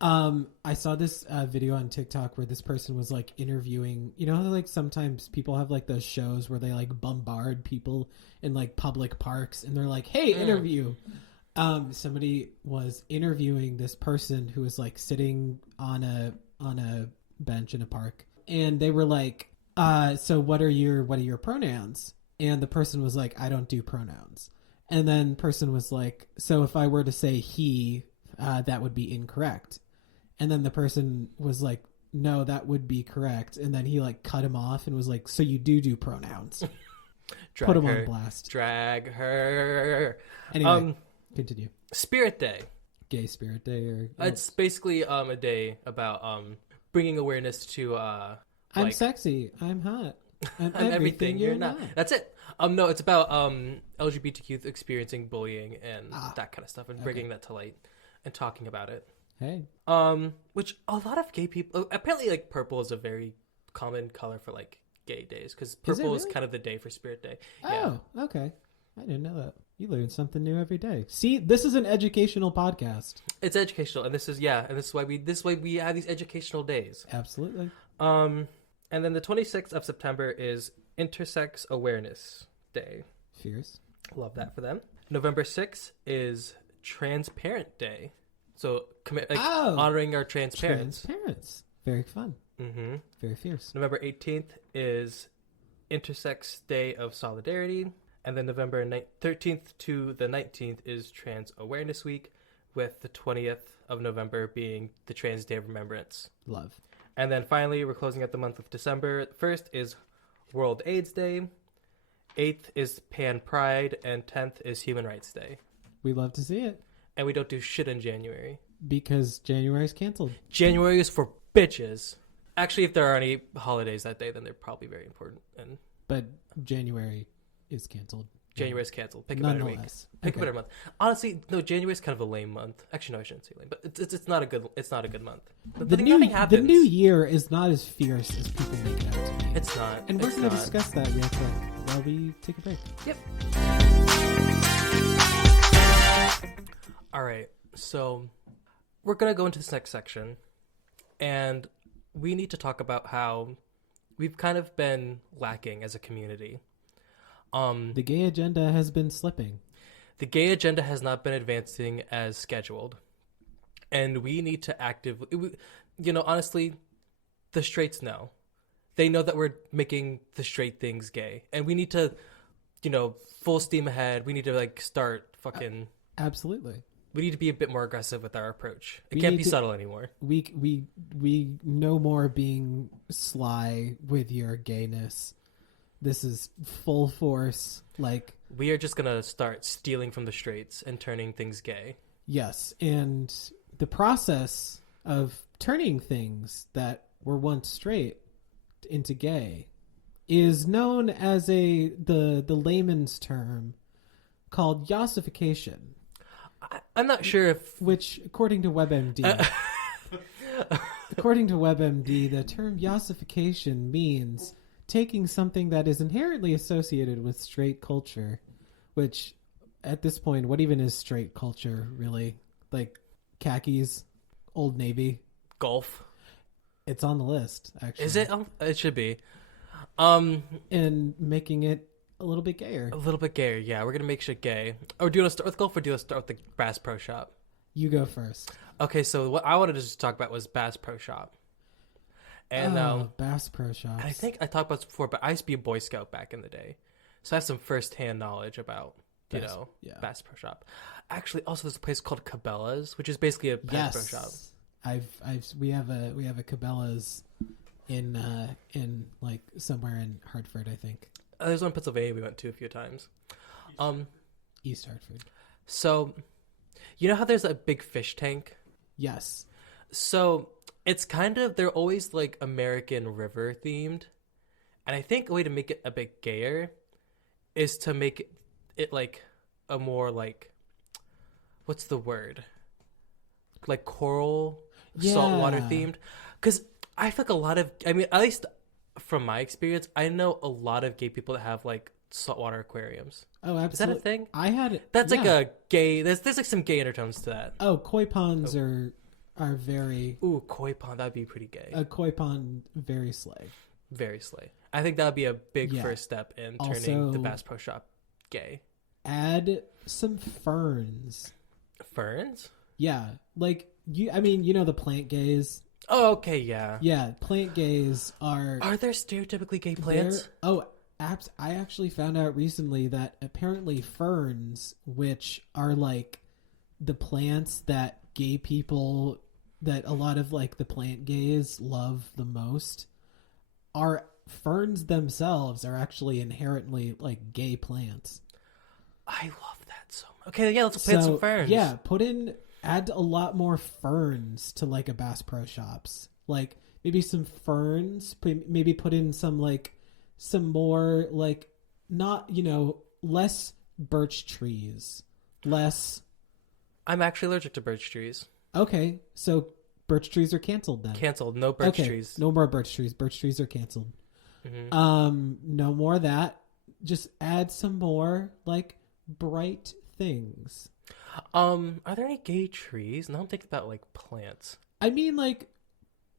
I saw this video on TikTok where this person was like interviewing, you know how like sometimes people have like those shows where they like bombard people in like public parks and they're like, hey, interview. Somebody was interviewing this person who was like sitting on a bench in a park, and they were like, so what are your pronouns? And the person was like, I don't do pronouns. And then the person was like, so if I were to say he, that would be incorrect. And then the person was like, no, that would be correct. And then he like cut him off and was like, so you do pronouns. Put him on blast. Drag her. Anyway, continue. Spirit Day. Gay Spirit Day. Or it's basically a day about bringing awareness to I'm sexy. I'm hot. I'm everything you're not. That's it. No, it's about LGBTQ experiencing bullying and that kind of stuff, and bringing that to light and talking about it. Hey. Which a lot of gay people apparently like purple is a very common color for like gay days, because purple is kind of the day for Spirit Day. Oh, yeah. Okay. I didn't know that. You learn something new every day. See, this is an educational podcast. It's educational, and this is why we have these educational days. Absolutely. And then the 26th of September is Intersex Awareness Day. Fierce. Love that for them. November 6th is Transparent Day. So honoring our trans parents. Transparents. Very fun. Mm-hmm. Very fierce. November 18th is Intersex Day of Solidarity. And then November 13th to the 19th is Trans Awareness Week, with the 20th of November being the Trans Day of Remembrance. Love. And then finally, we're closing out the month of December. 1st is World AIDS Day. 8th is Pan Pride. And 10th is Human Rights Day. We love to see it. And we don't do shit in January. Because January's canceled. January is for bitches. Actually, if there are any holidays that day, then they're probably very important. But January is canceled. January's canceled. Pick a better week. Pick a better month. Honestly, no, January's kind of a lame month. Actually, no, I shouldn't say lame, but it's not a good month. Nothing happens. The new year is not as fierce as people make it out to be. It's not. And we're going to discuss that real quick while we take a break. Yep. All right. So we're going to go into this next section, and we need to talk about how we've kind of been lacking as a community. The gay agenda has been slipping. The gay agenda has not been advancing as scheduled. And we need to actively, honestly, the straights know. They know that we're making the straight things gay. And we need to, full steam ahead. We need to, start fucking... Absolutely. We need to be a bit more aggressive with our approach. It can't be subtle anymore. We no more being sly with your gayness. This is full force, We are just going to start stealing from the straights and turning things gay. Yes, and the process of turning things that were once straight into gay is known as the layman's term called yassification. I'm not sure if... Which, according to WebMD... According to WebMD, the term yassification means taking something that is inherently associated with straight culture, which, at this point, what even is straight culture, really? Like, khakis, Old Navy. Golf. It's on the list, actually. Is it? It should be. And making it a little bit gayer. A little bit gayer, yeah. We're going to make shit gay. Or do you want to start with golf, or do you want to start with the Bass Pro Shop? You go first. Okay, so what I wanted to just talk about was Bass Pro Shop. And Bass Pro Shops. And I think I talked about this before, but I used to be a Boy Scout back in the day. So I have some first-hand knowledge about, Bass Pro Shop. Actually, also there's a place called Cabela's, which is basically a Bass Pro Shop. We have a Cabela's in like somewhere in Hartford, I think. There's one in Pennsylvania we went to a few times. East Hartford. So, you know how there's a big fish tank? Yes. So it's kind of, they're always like American River themed. And I think a way to make it a bit gayer is to make it like a more like, what's the word? Like coral, saltwater themed. Because I feel like a lot of, I mean, at least from my experience, I know a lot of gay people that have like saltwater aquariums. Oh, absolutely. Is that a thing? I had it. That's like a gay, there's like some gay undertones to that. Oh, koi ponds are very... Ooh, koi pond, that'd be pretty gay. A koi pond, very slay. Very slay. I think that would be a big first step in turning also, the Bass Pro Shop gay. Add some ferns. Ferns? Yeah. Like, you know the plant gays? Oh, okay, yeah. Yeah, plant gays are... Are there stereotypically gay plants? I actually found out recently that apparently ferns, which are like the plants that gay people, that a lot of like the plant gays love the most, are ferns themselves are actually inherently like gay plants. I love that so much. Okay, yeah, let's plant some ferns. Yeah, add a lot more ferns to like a Bass Pro Shops. Like maybe some ferns, maybe put in some more like, not, less birch trees, less. I'm actually allergic to birch trees. Okay, so birch trees are canceled then. Canceled. No birch trees. No more birch trees. Birch trees are canceled. Mm-hmm. No more of that. Just add some more like bright things. Are there any gay trees? Now I'm thinking about like plants. I mean, like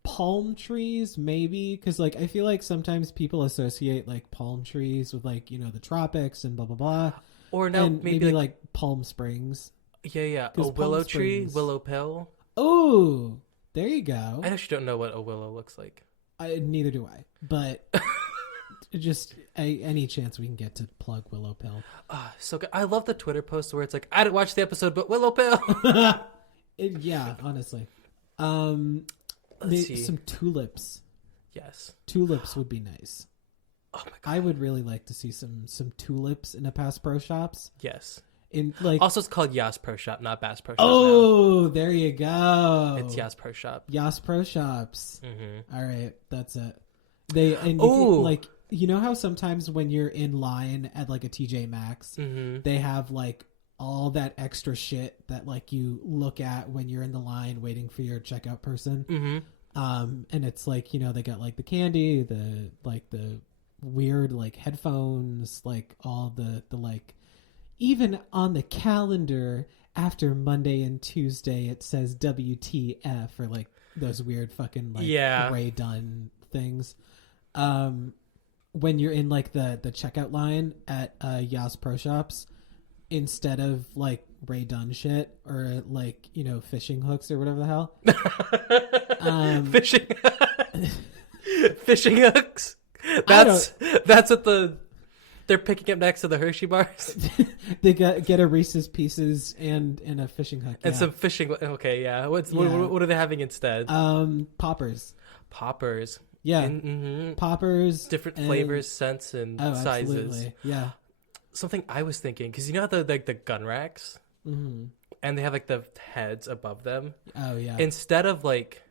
palm trees, maybe, because like I feel like sometimes people associate like palm trees with like the tropics and blah blah blah. Or now maybe like Palm Springs. Yeah. A willow tree, willow pill. Oh, there you go. I actually don't know what a willow looks like. Neither do I. But just any chance we can get to plug willow pill. So good. I love the Twitter post where it's like, I didn't watch the episode, but willow pill. Yeah, honestly. Let's see. Some tulips. Yes. Tulips would be nice. Oh my god. I would really like to see some tulips in a Bass Pro Shops. Yes. In like, also, it's called Yass Pro Shop, not Bass Pro Shop. Oh, there you go. It's Yass Pro Shop. Yass Pro Shops. Mm-hmm. All right, that's it. Like, you know how sometimes when you're in line at like a TJ Maxx, they have like all that extra shit that like you look at when you're in the line waiting for your checkout person. Mm-hmm. And it's like, they got like the candy, the weird like headphones, like all the like, even on the calendar after Monday and Tuesday, it says WTF, or like those weird fucking like Ray Dunn things. When you're in like the checkout line at Yass Pro Shops, instead of like Ray Dunn shit or like fishing hooks or whatever the hell, fishing hooks. That's what they're picking up next to the Hershey bars. They get a Reese's Pieces and a fishing hook and some fishing. Okay, yeah. What are they having instead? Poppers. Yeah, poppers, different flavors, scents, and sizes. Absolutely. Yeah. Something I was thinking, because you know how the gun racks, and they have like the heads above them. Oh yeah. Instead of like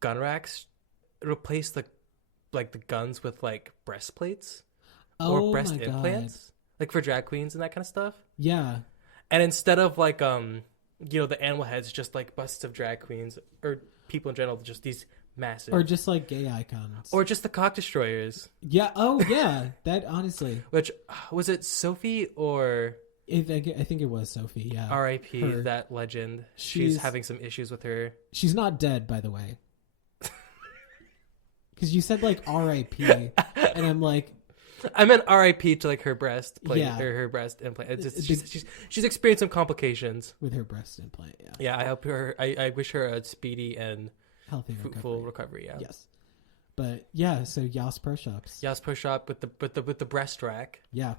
gun racks replace the guns with like breastplates or breast implants, like for drag queens and that kind of stuff. Yeah. And instead of like the animal heads, just like busts of drag queens or people in general, just these massive, or just like gay icons, or just the cock destroyers. Yeah. Oh yeah. That honestly. Which was it, Sophie or? I think it was Sophie. Yeah. R.I.P. That legend. She's having some issues with her. She's not dead, by the way. Because you said like R.I.P. and I'm like, I meant R.I.P. to like her breast plate Yeah. or her breast implant. It's just, she's experienced some complications with her breast implant. Yeah. Yeah. I hope her. I wish her a speedy and healthy fruitful recovery. Yeah. Yes. But yeah, so Yass push-ups. Yass push-up with the breast rack. Yeah.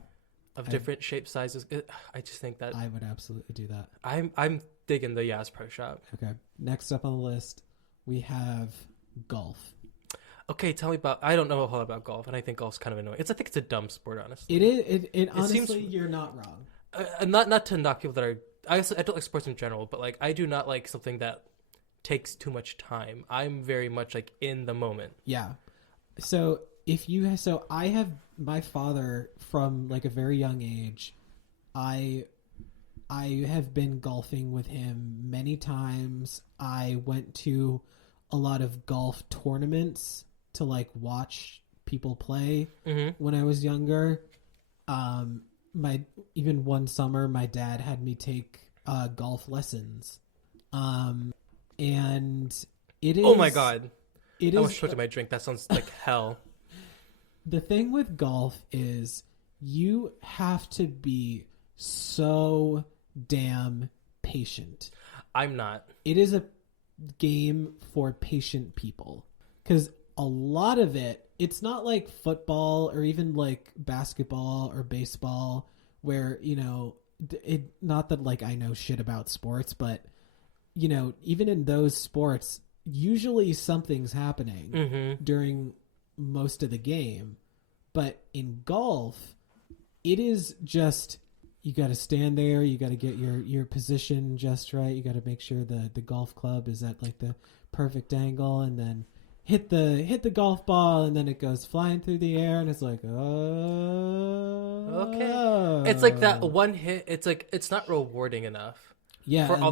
Of different shape sizes. I just think that I would absolutely do that. I'm digging the Yass push-up. Okay. Next up on the list, we have golf. Okay, tell me about. I don't know a whole lot about golf, and I think golf's kind of annoying. I think it's a dumb sport, honestly. It is. It honestly, seems, you're not wrong. Not to knock people that are. I don't like sports in general, but like I do not like something that takes too much time. I'm very much like in the moment. Yeah. So I have my father from like a very young age. I have been golfing with him many times. I went to a lot of golf tournaments to like watch people play when I was younger. Even one summer, my dad had me take golf lessons. And it is. Oh my god! It I is. was short of my drink. That sounds like hell. The thing with golf is you have to be so damn patient. I'm not. It is a game for patient people because a lot of it's not like football or even like basketball or baseball where, not that like I know shit about sports, but even in those sports, usually something's happening during most of the game. But in golf, it is just, you got to stand there, you got to get your position just right, you got to make sure the golf club is at like the perfect angle, and then hit the golf ball, and then it goes flying through the air, and it's like, oh, okay. It's like that one hit. It's like it's not rewarding enough. Yeah, for all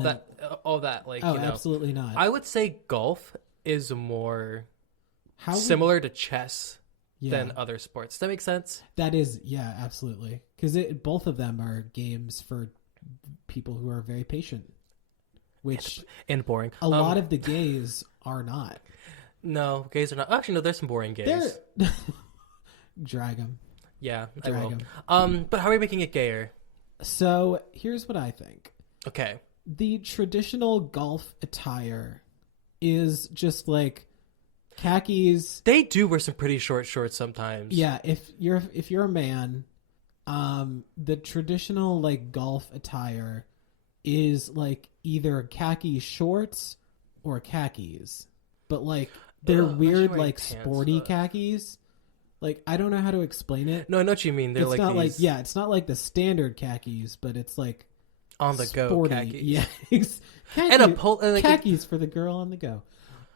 that like. Oh, absolutely not. I would say golf is more similar to chess than other sports. Does that make sense? That is, yeah, absolutely. Because both of them are games for people who are very patient, which and boring. A lot of the gays are not. No, gays are not. Actually, no. There's some boring gays. Drag them. Yeah, drag I will. them. But how are we making it gayer? So here's what I think. Okay. The traditional golf attire is just like khakis. They do wear some pretty short shorts sometimes. Yeah, if you're a man, the traditional like golf attire is like either khaki shorts or khakis. But like they're weird like sporty khakis. Like I don't know how to explain it. No, I know what you mean. They're it's like not these... like it's not like the standard khakis, but it's like on the go khakis. Yeah. khakis, and a like khakis for the girl on the go.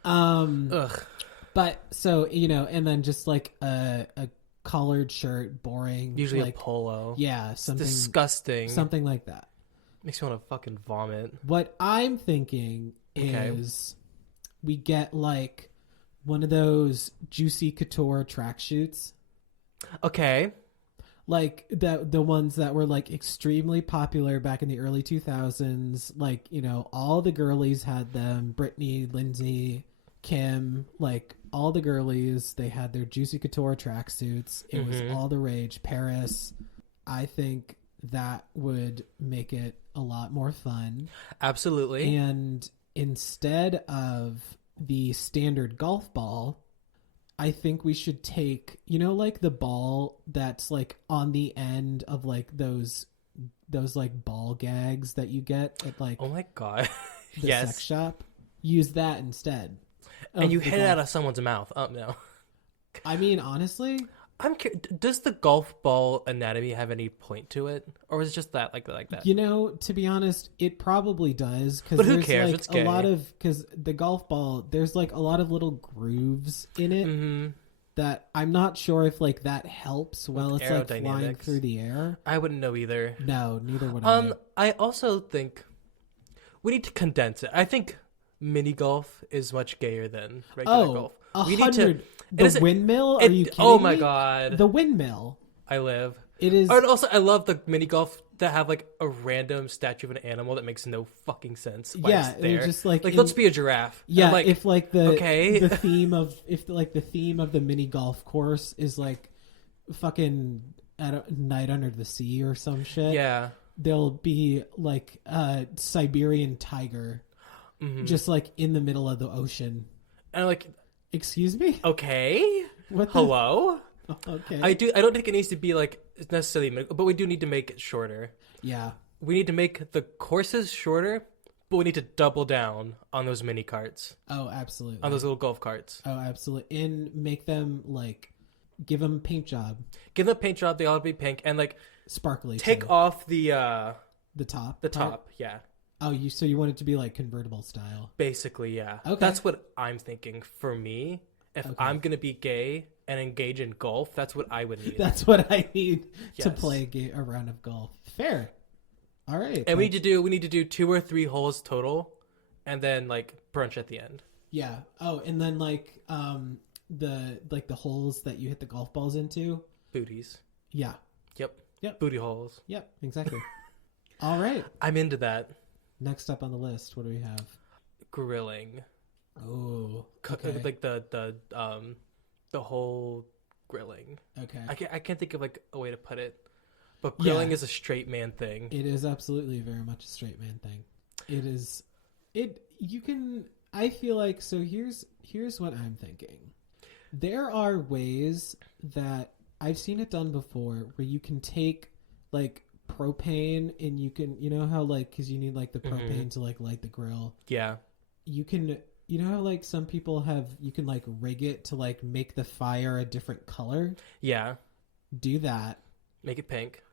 Ugh. But so, and then just like a collared shirt, boring. Usually like, a polo. Yeah, something disgusting. Something like that. Makes me want to fucking vomit. What I'm thinking is we get like one of those Juicy Couture tracksuits. Okay. Like the ones that were like extremely popular back in the early 2000s. Like, all the girlies had them. Brittany, Lindsay, Kim, like all the girlies, they had their Juicy Couture tracksuits. It was all the rage. Paris. I think that would make it a lot more fun. Absolutely. And instead of the standard golf ball, I think we should take, like the ball that's like on the end of like those like ball gags that you get at like, oh my god, the sex shop. Use that instead. And you hit it out of someone's mouth. Oh no. I mean, honestly, Does the golf ball anatomy have any point to it, or is it just that like that? You know, to be honest, it probably does. But who there's cares? Like It's gay. a lot of because the golf ball, there's like a lot of little grooves in it that I'm not sure if like that helps while it's like flying through the air. I wouldn't know either. No, neither would I. I also think we need to condense it. I think mini golf is much gayer than regular golf. 100. The windmill? Are you kidding Oh my me? god. The windmill. I live. It is. And also, I love the mini golf that have like a random statue of an animal that makes no fucking sense. Yeah, it's there. just like let's be a giraffe. Yeah, like, if like the okay. the theme of the theme of the mini golf course is like fucking Night Under the Sea or some shit. Yeah, there'll be like a Siberian tiger, just like in the middle of the ocean. And like, excuse me. Okay. What? Hello. Okay. I don't think it needs to be like necessarily, but we do need to make it shorter. Yeah. We need to make the courses shorter, but we need to double down on those mini carts. Oh, absolutely. On those little golf carts. Oh, absolutely. And make them like, give them paint job. Give them a paint job. They ought to be pink and like sparkly. Take off the top. The top. Yeah. Oh, you want it to be like convertible style. Basically, yeah. Okay. That's what I'm thinking for me. If I'm going to be gay and engage in golf, that's what I would need. That's what I need to play a round of golf. Fair. All right. And we need to do 2 or 3 holes total and then like brunch at the end. Yeah. Oh, and then like the holes that you hit the golf balls into. Booties. Yeah. Yep. Booty holes. Yep, exactly. All right. I'm into that. Next up on the list, what do we have? Grilling. Oh, okay. Like the whole grilling. Okay. I can't think of like a way to put it, but grilling is a straight man thing. It is absolutely very much a straight man thing. It is. You can. I feel like so. Here's what I'm thinking. There are ways that I've seen it done before where you can take like propane and you can, you know how like, because you need like the propane to like light the grill. Yeah. You can, you know how like some people have, you can like rig it to like make the fire a different color. Yeah. Do that. Make it pink.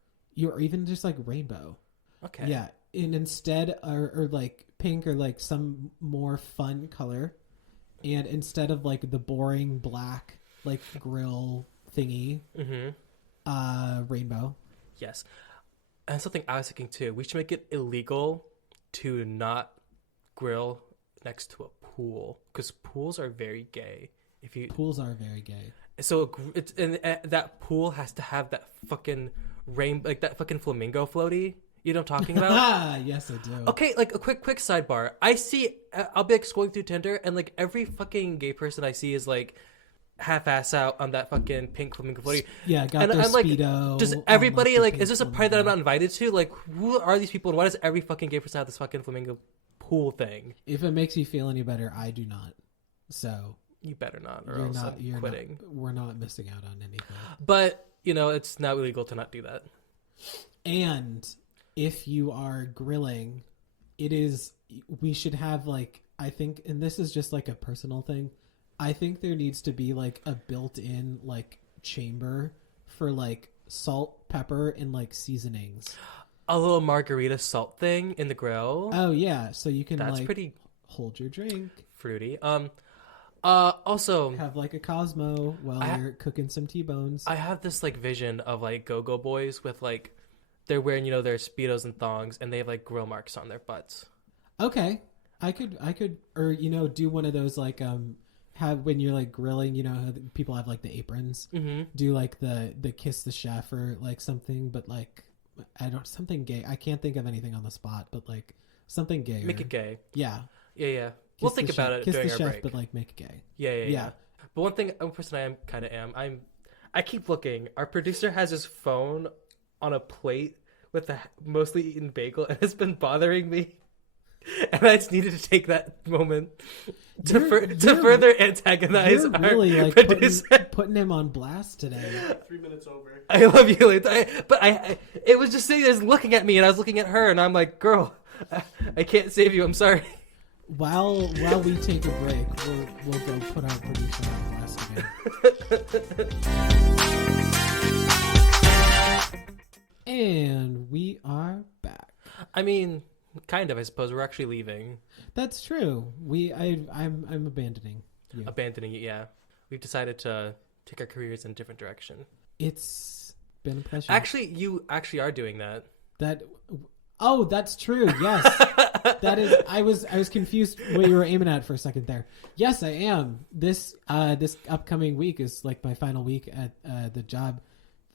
Or even just like rainbow. Okay. Yeah. And instead, or like pink or like some more fun color. And instead of like the boring black, like grill thingy, rainbow. Yes. And something I was thinking too, we should make it illegal to not grill next to a pool because pools are very gay. Pools are very gay. So it's that pool has to have that fucking like that fucking flamingo floaty. You know what I'm talking about? Yes, I do. Okay, like a quick sidebar. I'll be like scrolling through Tinder and like every fucking gay person I see is like half-ass out on that fucking pink flamingo floaty. Yeah, got their Speedo. Does everybody like is this a party that I'm not invited to? Like, who are these people and why does every fucking gay person have this fucking flamingo pool thing? If it makes you feel any better, I do not. So you better not, or else I'm quitting. We're not missing out on anything. But you know, it's not illegal to not do that. And if you are grilling, we should have like, I think, and this is just like a personal thing, I think there needs to be like a built-in like chamber for like salt, pepper, and like seasonings. A little margarita salt thing in the grill. Oh yeah, so you can that's like pretty hold your drink. Fruity. Also have like a Cosmo while you're cooking some T-bones. I have this like vision of like go-go boys with like they're wearing, you know, their Speedos and thongs and they have like grill marks on their butts. Okay. I could or you know, do one of those like have when you're like grilling, you know how people have like the aprons. Do like the kiss the chef or like something, but like something gay. I can't think of anything on the spot, but like something gay. Make it gay. Yeah. Yeah. We'll think about it during our break. But like make it gay. Yeah. But one person I keep looking. Our producer has his phone on a plate with a mostly eaten bagel, and it's been bothering me. And I just needed to take that moment to further antagonize you're our really, like, producer. Putting him on blast today. 3 minutes over. I love you, but it was just sitting there looking at me, and I was looking at her, and I'm like, girl, I can't save you. I'm sorry. while we take a break, we'll go put our producer on blast again. And we are back. I mean, kind of. I suppose we're actually leaving. That's true. I'm abandoning you. Abandoning it. Yeah, we've decided to take our careers in a different direction. It's been a pleasure. Actually, you actually are doing that. Oh, that's true. Yes. That is, I was confused what you were aiming at for a second there. Yes, I am. This upcoming week is like my final week at the job.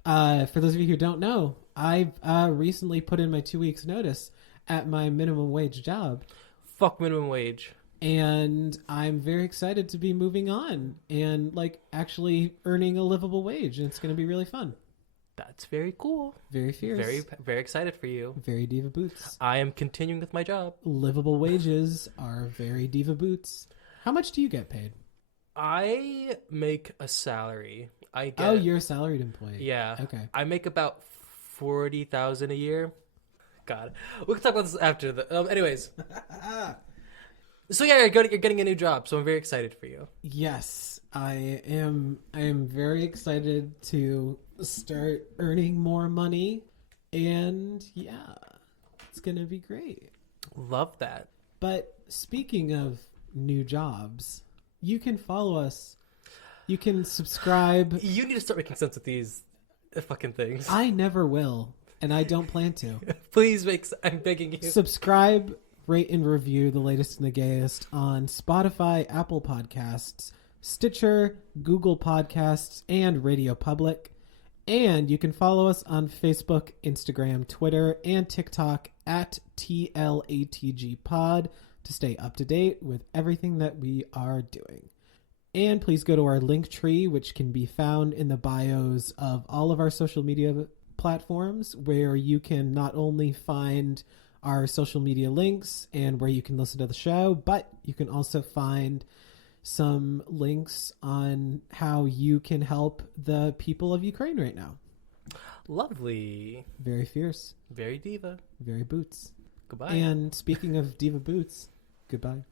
For those of you who don't know, I've recently put in my 2 weeks notice at my minimum wage job. Fuck minimum wage. And I'm very excited to be moving on and like actually earning a livable wage. And it's going to be really fun. That's very cool. Very fierce. Very, very excited for you. Very diva boots. I am continuing with my job. Livable wages are very diva boots. How much do you get paid? I make a salary. Oh, you're a salaried employee. Yeah. Okay. I make about $40,000 a year. God, we can talk about this after the. Anyways. So yeah, you're getting a new job, so I'm very excited for you. Yes, I am. I am very excited to start earning more money, and yeah, it's gonna be great. Love that. But speaking of new jobs, you can follow us. You can subscribe. You need to start making sense of these fucking things. I never will, and I don't plan to. Please I'm begging you. Subscribe, rate, and review The Latest and the Gayest on Spotify, Apple Podcasts, Stitcher, Google Podcasts, and Radio Public. And you can follow us on Facebook, Instagram, Twitter, and TikTok at TLATG Pod to stay up to date with everything that we are doing. And please go to our link tree, which can be found in the bios of all of our social media platforms, where you can not only find our social media links and where you can listen to the show, but you can also find some links on how you can help the people of Ukraine right now. Lovely. Very fierce. Very diva. Very boots. Goodbye. And speaking of diva boots, goodbye.